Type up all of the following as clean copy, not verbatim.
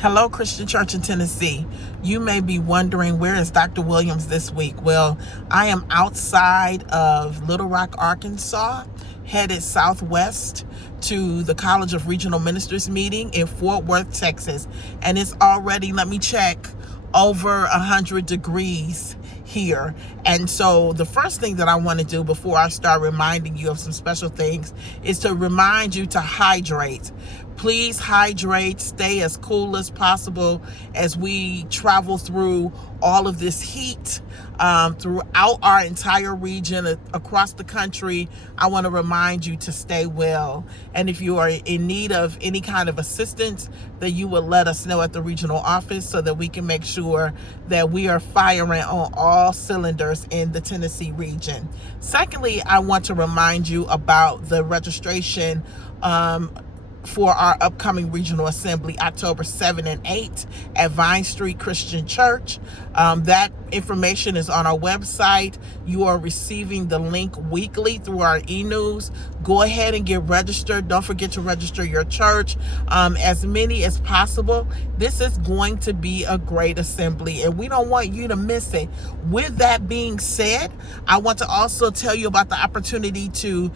Hello, Christian Church in Tennessee. You may be wondering, where is Dr. Williams this week? Well, I am outside of Little Rock, Arkansas, headed southwest to the College of Regional Ministers meeting in Fort Worth, Texas. And it's already, let me check, over 100 degrees here. And so the first thing that I want to do before I start reminding you of some special things is to remind you to hydrate. Please hydrate, stay as cool as possible as we travel through all of this heat throughout our entire region, across the country. I want to remind you to stay well. And if you are in need of any kind of assistance, that you will let us know at the regional office so that we can make sure that we are firing on all cylinders in the Tennessee region. Secondly, I want to remind you about the registration for our upcoming regional assembly, October 7 and 8 at Vine Street Christian Church. That information is on our website. You are receiving the link weekly through our e-news. Go ahead and get registered. Don't forget to register your church, as many as possible. This is going to be a great assembly, and we don't want you to miss it. With that being said, I want to also tell you about the opportunity to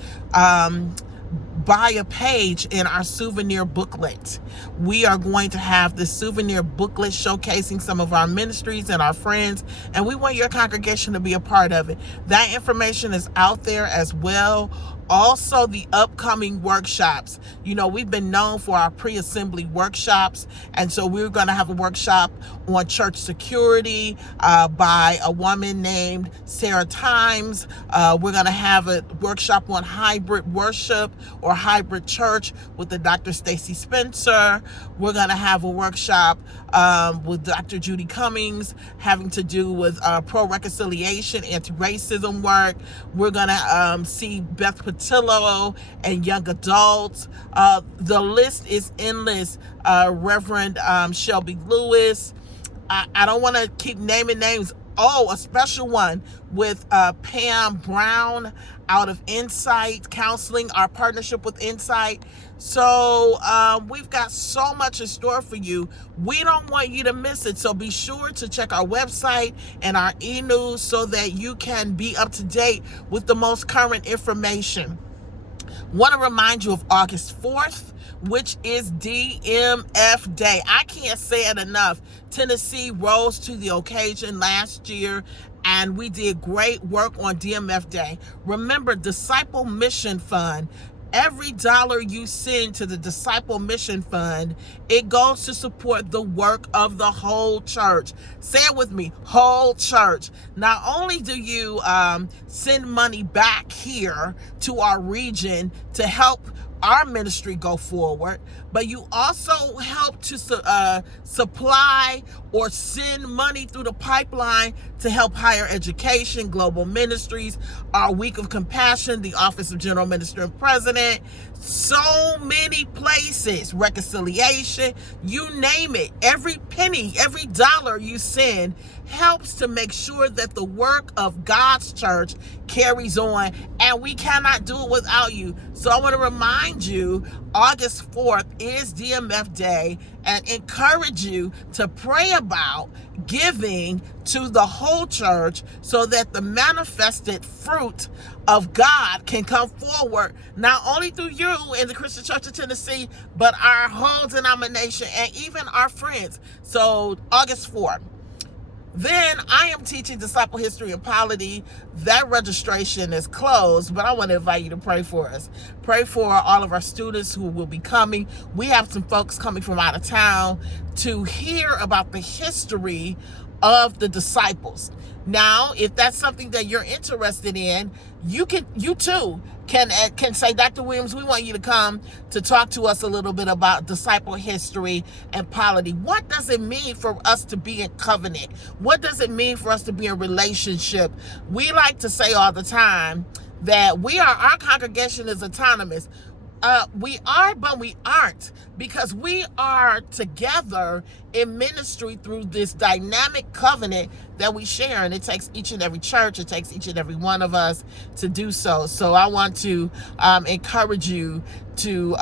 buy a page in our souvenir booklet. We are going to have this souvenir booklet showcasing some of our ministries and our friends, and we want your congregation to be a part of it. That information is out there as well. Also, the upcoming workshops. You know, we've been known for our pre-assembly workshops, and so we're going to have a workshop on church security by a woman named Sarah Times. We're going to have a workshop on hybrid worship or hybrid church with the Dr. Stacy Spencer. We're going to have a workshop with Dr. Judy Cummings having to do with pro-reconciliation, anti-racism work. We're going to see Beth Patillo and young adults. The list is endless. Reverend Shelby Lewis. I don't want to keep naming names. Oh, a special one with Pam Brown out of Insight Counseling, our partnership with Insight. So we've got so much in store for you. We don't want you to miss it. So be sure to check our website and our e-news so that you can be up to date with the most current information. Want to remind you of August 4th, which is DMF Day. I can't say it enough. Tennessee rose to the occasion last year, and we did great work on DMF Day. Remember, Disciple Mission Fund. Every dollar you send to the Disciple Mission Fund, it goes to support the work of the whole church. Say it with me, whole church. Not only do you send money back here to our region to help our ministry go forward, but you also help to supply or send money through the pipeline to help higher education, global ministries, our Week of Compassion, the Office of General Minister and President, so many places, reconciliation, you name it. Every penny, every dollar you send helps to make sure that the work of God's church carries on, and we cannot do it without you. So I want to remind you, August 4th is DMF Day, and encourage you to pray about giving to the whole church so that the manifested fruit of God can come forward, not only through you in the Christian Church of Tennessee, but our whole denomination and even our friends. So August 4th. Then I am teaching disciple history and polity. That registration is closed, but I want to invite you to pray for us. Pray for all of our students who will be coming. We have some folks coming from out of town to hear about the history of the disciples. Now, if that's something that you're interested in, you too can say, Dr. Williams, we want you to come to talk to us a little bit about disciple history and polity. What does it mean for us to be in covenant? What does it mean for us to be in relationship? We like to say all the time that our congregation is autonomous. We are, but we aren't, because we are together in ministry through this dynamic covenant that we share, and it takes each and every church, it takes each and every one of us to do so. So I want to encourage you to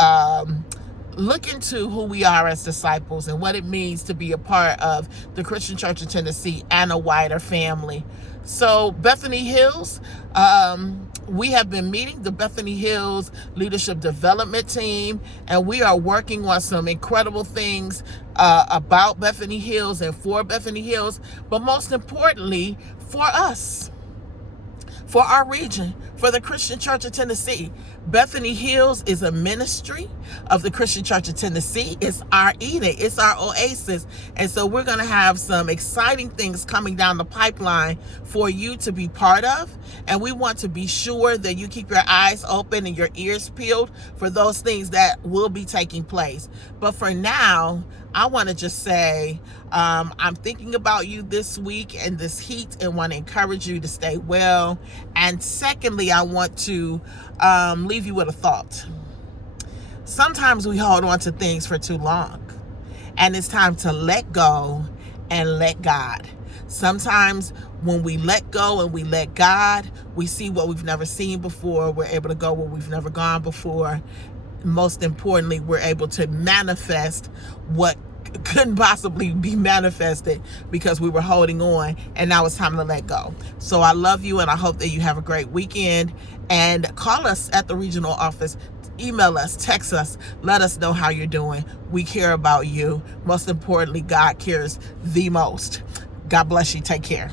look into who we are as disciples and what it means to be a part of the Christian Church of Tennessee and a wider family. So Bethany Hills, we have been meeting the Bethany Hills Leadership Development Team, and we are working on some incredible things about Bethany Hills and for Bethany Hills, but most importantly, for us, for our region, for the Christian Church of Tennessee. Bethany Hills is a ministry of the Christian Church of Tennessee. It's our Eden. It's our oasis. And so we're going to have some exciting things coming down the pipeline for you to be part of. And we want to be sure that you keep your eyes open and your ears peeled for those things that will be taking place. But for now, I want to just say, I'm thinking about you this week and this heat and want to encourage you to stay well. And secondly, I want to leave you with a thought. Sometimes we hold on to things for too long, and it's time to let go and let God. Sometimes when we let go and we let God, we see what we've never seen before. We're able to go where we've never gone before. Most importantly, we're able to manifest what couldn't possibly be manifested because we were holding on, and now it's time to let go. So I love you, and I hope that you have a great weekend. And call us at the regional office, email us, text us, let us know how you're doing. We care about you. Most importantly, God cares the most. God bless you. Take care.